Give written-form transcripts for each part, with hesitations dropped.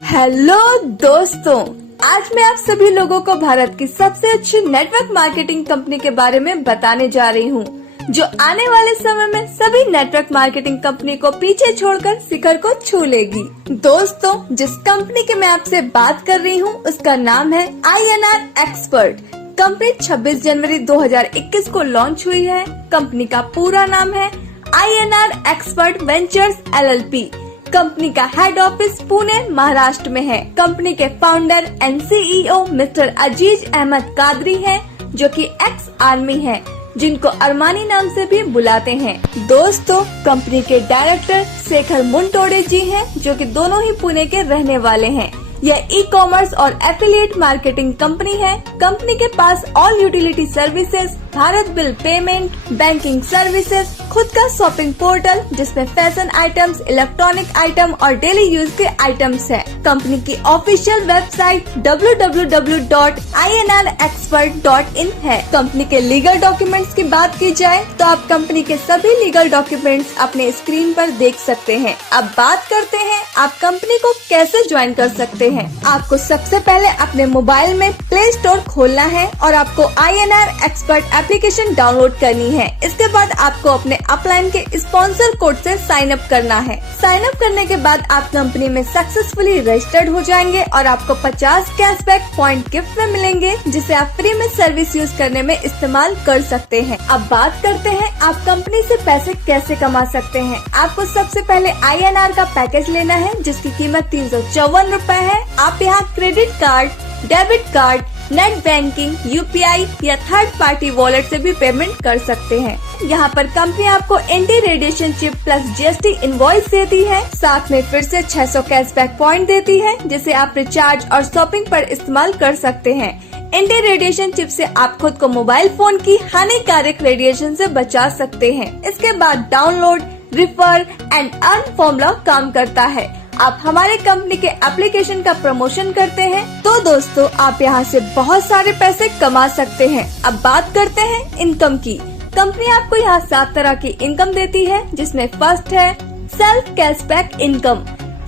Hello दोस्तों, आज मैं आप सभी लोगों को भारत की सबसे अच्छी नेटवर्क मार्केटिंग कंपनी के बारे में बताने जा रही हूँ, जो आने वाले समय में सभी नेटवर्क मार्केटिंग कंपनी को पीछे छोड़कर शिखर को छू लेगी। दोस्तों, जिस कंपनी की मैं आपसे बात कर रही हूँ उसका नाम है INR एक्सपर्ट। कंपनी 26 जनवरी 2021 को लॉन्च हुई है। कंपनी का पूरा नाम है INR expert ventures LLP। Company का हेड ऑफिस पुणे महाराष्ट्र में है। कंपनी के फाउंडर एंड CEO मिस्टर अजीज अहमद कादरी हैं, जो कि एक्स आर्मी है, जिनको अरमानी नाम से भी बुलाते हैं। दोस्तों, कंपनी के डायरेक्टर शेखर मुंटोडे जी हैं, जो कि दोनों ही पुणे के रहने वाले हैं। यह ई-कॉमर्स और एफिलिएट मार्केटिंग कंपनी है। कंपनी के पास all utility services, Bharat bill payment, banking services, खुद का शॉपिंग पोर्टल जिसमें फैशन आइटम्स, इलेक्ट्रॉनिक आइटम और डेली यूज के आइटम्स है। कंपनी की ऑफिशियल वेबसाइट www.inrexpert.in है। कंपनी के लीगल डॉक्यूमेंट्स की बात की जाए तो आप कंपनी के सभी लीगल डॉक्यूमेंट्स अपने स्क्रीन पर देख सकते हैं। अब बात करते हैं आप कंपनी को कैसे ज्वाइन कर सकते हैं। आपको सबसे पहले अपने मोबाइल में प्ले स्टोर खोलना है और आपको INR एक्सपर्ट एप्लीकेशन डाउनलोड करनी है। इसके बाद आपको अपने अपलाइन के स्पॉन्सर कोड से साइन अप करना है। साइन अप करने के बाद आप कंपनी में सक्सेसफुली रजिस्टर्ड हो जाएंगे और आपको 50 कैशबैक पॉइंट गिफ्ट में मिलेंगे, जिसे आप फ्री में सर्विस यूज करने में इस्तेमाल कर सकते हैं। अब बात करते हैं आप कंपनी से पैसे कैसे कमा सकते हैं। आपको सबसे पहले INR का पैकेज लेना है, जिसकी कीमत 354 रूपए है। आप यहाँ credit card, debit card, net banking, UPI या थर्ड पार्टी वॉलेट से भी पेमेंट कर सकते हैं। यहाँ पर कंपनी आपको anti radiation chip plus GST invoice देती है। साथ में फिर से 600 कैशबैक पॉइंट देती है, जिसे आप रिचार्ज और शॉपिंग पर इस्तेमाल कर सकते हैं। एंटी रेडिएशन चिप से आप खुद को मोबाइल फोन की हानिकारक रेडिएशन से बचा सकते हैं। इसके बाद download, refer and earn formula काम करता है। आप हमारे कंपनी के एप्लीकेशन का प्रमोशन करते हैं तो दोस्तों आप यहाँ से बहुत सारे पैसे कमा सकते हैं। अब बात करते हैं इनकम की। कंपनी आपको यहाँ 7 तरह की इनकम देती है, जिसमें फर्स्ट है सेल्फ कैशबैक इनकम,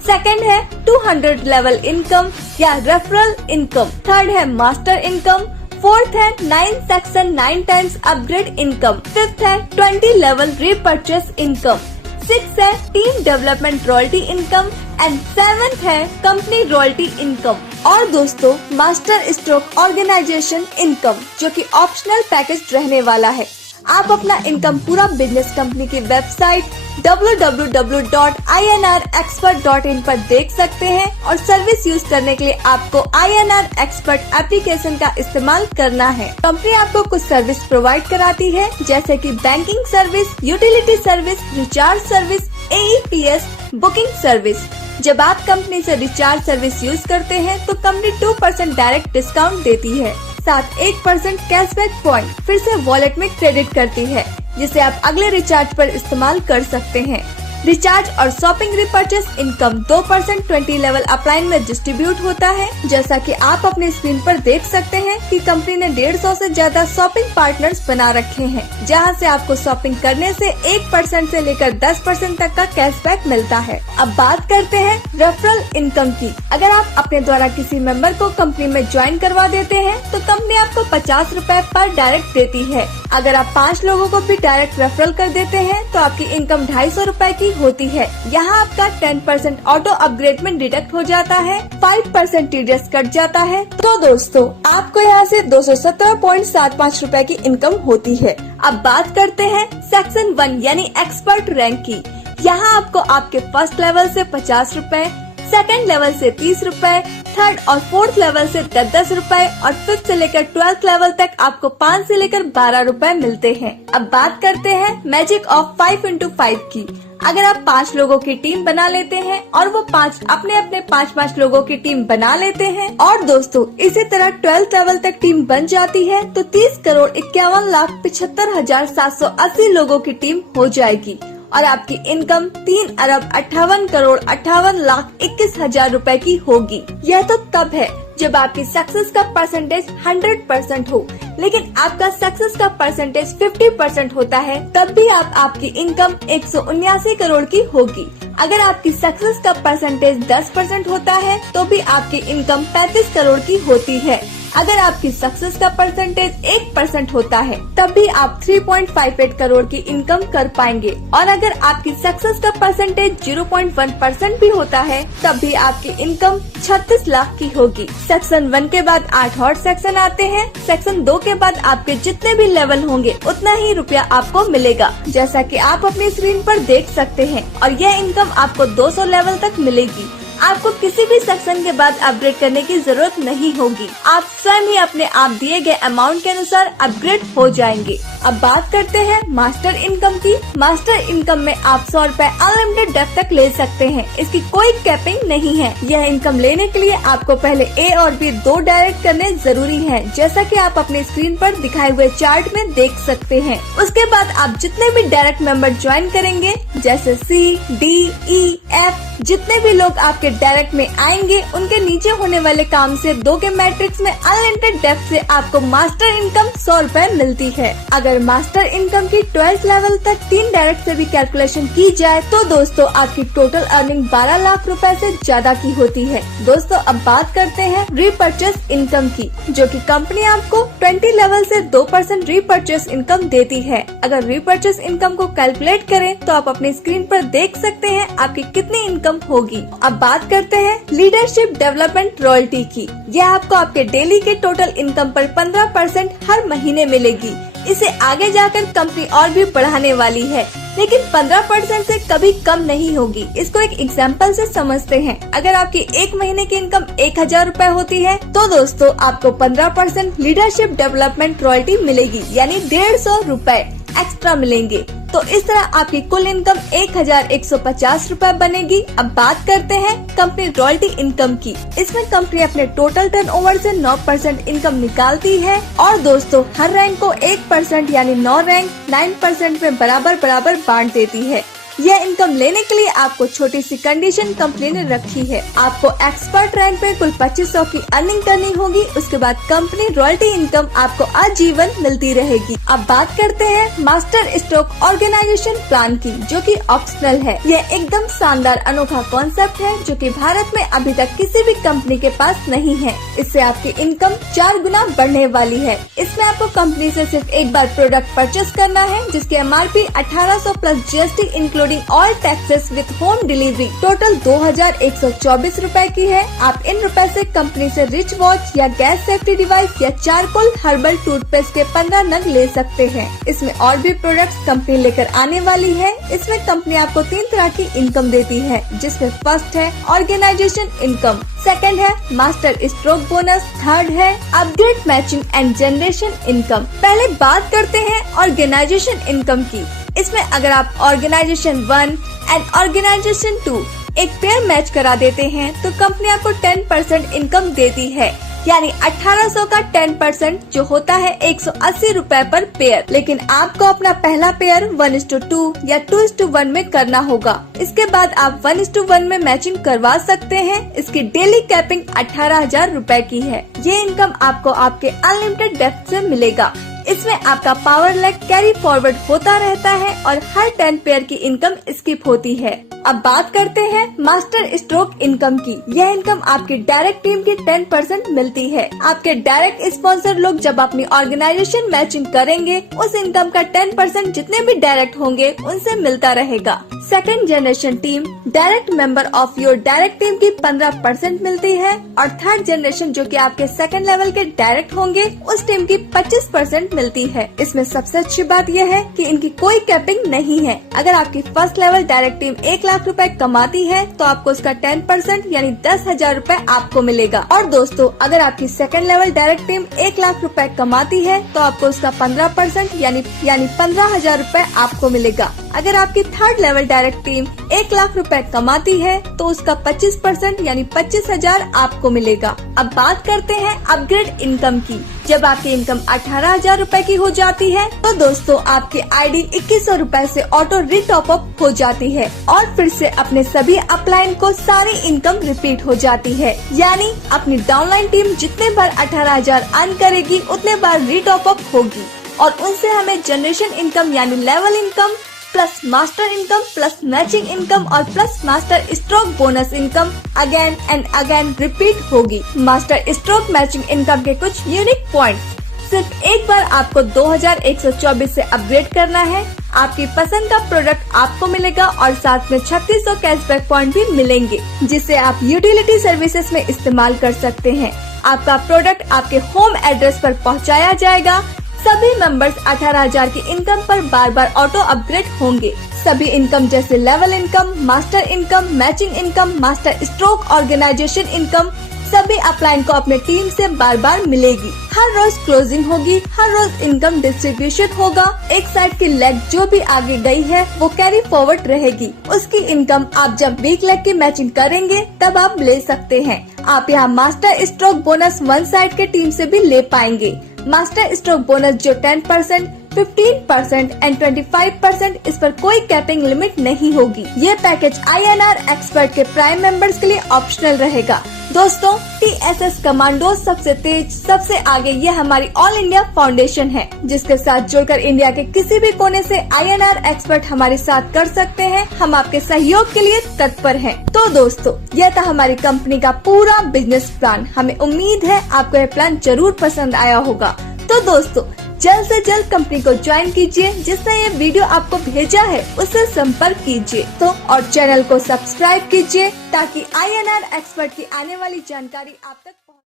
सेकंड है 200 लेवल इनकम या रेफरल इनकम, थर्ड है मास्टर इनकम, फोर्थ है 9 section 9 times upgrade income, fifth है 20 लेवल रीपर्चेस इनकम, 6 है team development royalty income and 7th है कंपनी रॉयल्टी इनकम। और दोस्तों मास्टर स्ट्रोक ऑर्गेनाइजेशन इनकम, जो कि ऑप्शनल पैकेज रहने वाला है। आप अपना इनकम पूरा बिजनेस कंपनी की वेबसाइट www.inrexpert.in पर देख सकते हैं और सर्विस यूज करने के लिए आपको INR एक्सपर्ट एप्लीकेशन का इस्तेमाल करना है। कंपनी आपको कुछ सर्विस प्रोवाइड कराती है, जैसे कि banking service, utility service, recharge service, AEPS, booking service. जब आप कंपनी से रिचार्ज सर्विस यूज करते हैं तो कंपनी 2% डायरेक्ट डिस्काउंट देती है, साथ 1% कैशबैक पॉइंट फिर से वॉलेट में क्रेडिट करती है, जिसे आप अगले रिचार्ज पर इस्तेमाल कर सकते हैं। रिचार्ज और shopping repurchase income 2% 20 level upline में डिस्ट्रीब्यूट होता है। जैसा कि आप अपने स्क्रीन पर देख सकते हैं कि कंपनी ने 150 से ज्यादा शॉपिंग पार्टनर्स बना रखे हैं, जहां से आपको शॉपिंग करने से 1% से लेकर 10% तक का कैशबैक मिलता है। अब बात करते हैं रेफरल इनकम की। अगर आप अपने द्वारा किसी मेंबर को कंपनी में ज्वाइन करवा देते हैं तो कंपनी आपको 50 रूपए पर डायरेक्ट देती है। अगर आप 5 लोगों को भी डायरेक्ट रेफरल कर देते हैं तो आपकी इनकम 250 रूपए की होती है। यहाँ आपका 10% ऑटो अपग्रेड में डिडक्ट हो जाता है, 5% TDS कट जाता है। तो दोस्तों आपको यहाँ से 217.75 रूपए की इनकम होती है। अब बात करते हैं सेक्शन 1 यानी एक्सपर्ट रैंक की। यहाँ आपको आपके फर्स्ट लेवल से 50 रूपए, सेकेंड लेवल से 30 रूपए, थर्ड और फोर्थ लेवल से 10 रूपए और फिफ्थ से लेकर 12th लेवल तक आपको 5 से लेकर 12 रूपए मिलते हैं। अब बात करते हैं मैजिक ऑफ 5x5 की। अगर आप 5 लोगों की टीम बना लेते हैं और वो 5 अपने अपने 5 लोगों की टीम बना लेते हैं और दोस्तों इसी तरह 12th लेवल तक टीम बन जाती है तो 30,51,75,780 लोगों की टीम हो जाएगी और आपकी इनकम 3,58,58,21,000 रूपए की होगी। यह तो तब है जब आपकी सक्सेस का परसेंटेज 100% हो, लेकिन आपका सक्सेस का परसेंटेज 50% होता है, तब भी आपकी इनकम 179 करोड़ की होगी। अगर आपकी सक्सेस का परसेंटेज 10% होता है तो भी आपकी इनकम 35 करोड़ की होती है। अगर आपकी सक्सेस का परसेंटेज 1% होता है तब भी आप 3.58 करोड़ की इनकम कर पाएंगे, और अगर आपकी सक्सेस का परसेंटेज 0.1% भी होता है तब भी आपकी इनकम 36 लाख की होगी। सेक्शन 1 के बाद 8 और सेक्शन आते हैं। सेक्शन 2 के बाद आपके जितने भी लेवल होंगे उतना ही रुपया आपको मिलेगा, जैसा कि आप अपनी स्क्रीन पर देख सकते हैं, और यह इनकम आपको 200 लेवल तक मिलेगी। आपको किसी भी सेक्शन के बाद अपग्रेड करने की जरूरत नहीं होगी, आप स्वयं ही अपने आप दिए गए अमाउंट के अनुसार अपग्रेड हो जाएंगे। अब बात करते हैं मास्टर इनकम की। मास्टर इनकम में आप 100 रूपए अनलिमिटेड डेप्थ तक ले सकते हैं। इसकी कोई कैपिंग नहीं है। यह इनकम लेने के लिए आपको पहले A और B 2 डायरेक्ट करने जरूरी है, जैसा कि आप अपने स्क्रीन पर दिखाए हुए चार्ट में देख सकते हैं। उसके बाद आप जितने भी डायरेक्ट मेंबर ज्वाइन करेंगे, जैसे C, D, E, F, जितने भी लोग आपके डायरेक्ट में आएंगे उनके नीचे होने वाले काम से 2 के मैट्रिक्स में अनलिमिटेड डेप्थ से आपको मास्टर इनकम 100 रूपए मिलती है। अगर मास्टर इनकम की 12th लेवल तक 3 डायरेक्ट से भी कैलकुलेशन की जाए तो दोस्तों आपकी टोटल अर्निंग 12 लाख रुपए से ज्यादा की होती है। दोस्तों अब बात करते हैं रीपर्चेस इनकम की, जो कि कंपनी आपको 20 लेवल से 2% रीपर्चेस इनकम देती है। अगर रीपर्चेस इनकम को कैलकुलेट करें तो आप अपनी स्क्रीन पर देख सकते हैं आपकी कितनी इनकम होगी। अब बात करते हैं लीडरशिप डेवलपमेंट रॉयल्टी की। यह आपको आपके डेली के टोटल इनकम पर 15% हर महीने मिलेगी। इसे आगे जाकर कंपनी और भी बढ़ाने वाली है, लेकिन 15% से कभी कम नहीं होगी। इसको एक एग्जाम्पल से समझते हैं। अगर आपकी एक महीने की इनकम 1000 रूपए होती है तो दोस्तों आपको 15% लीडरशिप डेवलपमेंट रॉयल्टी मिलेगी, यानी 150 रूपए एक्स्ट्रा मिलेंगे। तो इस तरह आपकी कुल इनकम 1150 रूपए बनेगी। अब बात करते हैं कंपनी रॉयल्टी इनकम की। इसमें कंपनी अपने टोटल टर्नओवर से 9% इनकम निकालती है, और दोस्तों हर रैंक को 1% यानी 9 रैंक 9% में बराबर बांट देती है। यह इनकम लेने के लिए आपको छोटी सी कंडीशन कंपनी ने रखी है। आपको एक्सपर्ट रैंक पे कुल 2500 की अर्निंग करनी होगी। उसके बाद कंपनी रॉयल्टी इनकम आपको आजीवन मिलती रहेगी। अब बात करते हैं मास्टर स्ट्रोक ऑर्गेनाइजेशन प्लान की, जो कि ऑप्शनल है। यह एकदम शानदार अनोखा कॉन्सेप्ट है जो कि भारत में अभी तक किसी भी कंपनी के पास नहीं है। इससे आपकी इनकम 4 गुना बढ़ने वाली है। इसमें आपको कंपनी से सिर्फ एक बार प्रोडक्ट परचेस करना है, जिसकी MRP 1800 plus GST including all taxes with home delivery total 2124 रूपए की है। आप इन रुपए से कंपनी से रिच वॉच या गैस सेफ्टी डिवाइस या चारकोल हर्बल टूथपेस्ट के 15 नग ले सकते हैं। इसमें और भी प्रोडक्ट्स कंपनी लेकर आने वाली है। इसमें कंपनी आपको 3 तरह की इनकम देती है, जिसमें फर्स्ट है ऑर्गेनाइजेशन इनकम, सेकंड है मास्टर स्ट्रोक बोनस, थर्ड है upgrade matching and generation income. पहले बात करते हैं ऑर्गेनाइजेशन इनकम की। इसमें अगर आप ऑर्गेनाइजेशन 1 एंड ऑर्गेनाइजेशन 2 एक पेयर मैच करा देते हैं तो कंपनी आपको 10% इनकम देती है, यानी 1800 का 10% जो होता है 180 रूपए पर पेयर। लेकिन आपको अपना पहला पेयर 1:2 या 2:1 में करना होगा। इसके बाद आप 1:1 में मैचिंग करवा सकते हैं। इसकी डेली कैपिंग 18,000 रूपए की है। ये इनकम आपको आपके अनलिमिटेड डेप्थ से मिलेगा। इसमें आपका पावर लेग कैरी फॉरवर्ड होता रहता है और हर 10 पेयर की इनकम स्किप होती है। अब बात करते हैं मास्टर स्ट्रोक इनकम की। यह इनकम आपकी डायरेक्ट टीम की 10% मिलती है। आपके डायरेक्ट स्पॉन्सर लोग जब अपनी ऑर्गेनाइजेशन मैचिंग करेंगे, उस इनकम का 10% जितने भी डायरेक्ट होंगे उनसे मिलता रहेगा। Second generation team direct member of your direct team की 15% मिलती है, और थर्ड जनरेशन जो कि आपके सेकंड लेवल के डायरेक्ट होंगे उस टीम की 25% मिलती है। इसमें सबसे अच्छी बात यह है कि इनकी कोई कैपिंग नहीं है। अगर आपकी first level direct team 1 lakh रुपए कमाती है तो आपको उसका 10% यानी 10,000 रूपए आपको मिलेगा। और दोस्तों अगर आपकी second level direct team 1 lakh रुपए कमाती है तो आपको उसका 15% यानी 15,000 रूपए आपको मिलेगा। अगर आपकी third level direct team 1 lakh रुपए कमाती है तो उसका 25% यानी 25,000 आपको मिलेगा। अब बात करते हैं अपग्रेड इनकम की। जब आपकी इनकम 18,000 रूपए की हो जाती है तो दोस्तों आपकी आईडी 2100 रूपए से ऑटो रिटॉप अप हो जाती है, और फिर से अपने सभी अपलाइन को सारी इनकम रिपीट हो जाती है। यानी अपनी डाउनलाइन टीम जितने बार 18,000 अर्न करेगी उतने बार रिटॉप अप होगी, और उनसे हमें जनरेशन इनकम यानी level income plus master income plus matching income और plus master stroke bonus income again and again repeat होगी। मास्टर स्ट्रोक मैचिंग इनकम के कुछ यूनिक पॉइंट्स। सिर्फ एक बार आपको 2124 से अपग्रेड करना है। आपकी पसंद का प्रोडक्ट आपको मिलेगा और साथ में 3600 कैशबैक पॉइंट भी मिलेंगे, जिसे आप यूटिलिटी सर्विसेज में इस्तेमाल कर सकते हैं। आपका प्रोडक्ट आपके होम एड्रेस पर पहुंचाया जाएगा। सभी मेंबर्स 18,000 की इनकम पर बार बार ऑटो अपग्रेड होंगे। सभी इनकम जैसे level income, master income, matching income, master stroke, organisation income सभी अपलाइन को अपने टीम से बार बार मिलेगी। हर रोज क्लोजिंग होगी, हर रोज इनकम डिस्ट्रीब्यूशन होगा। एक साइड की लेग जो भी आगे गई है वो कैरी फॉरवर्ड रहेगी। उसकी इनकम आप जब वीक लेग की मैचिंग करेंगे तब आप ले सकते हैं। आप यहाँ master stroke bonus one side के टीम से भी ले पाएंगे। मास्टर स्ट्रोक बोनस जो 10%, 15% एंड 25%, इस पर कोई कैपिंग लिमिट नहीं होगी। ये पैकेज INR एक्सपर्ट के प्राइम मेंबर्स के लिए ऑप्शनल रहेगा। दोस्तों, TSS कमांडो सबसे तेज, सबसे आगे ये हमारी ऑल इंडिया फाउंडेशन है, जिसके साथ जुड़कर इंडिया के किसी भी कोने से INR एक्सपर्ट हमारे साथ कर सकते हैं। हम आपके सहयोग के लिए तत्पर हैं। तो दोस्तों, यह था हमारी कंपनी का पूरा बिजनेस प्लान। हमें उम्मीद है आपको यह प्लान जरूर पसंद आया होगा। तो दोस्तों, जल्द से जल्द कंपनी को ज्वाइन कीजिए। जिसने ये वीडियो आपको भेजा है उससे संपर्क कीजिए और चैनल को सब्सक्राइब कीजिए ताकि INR एक्सपर्ट की आने वाली जानकारी आप तक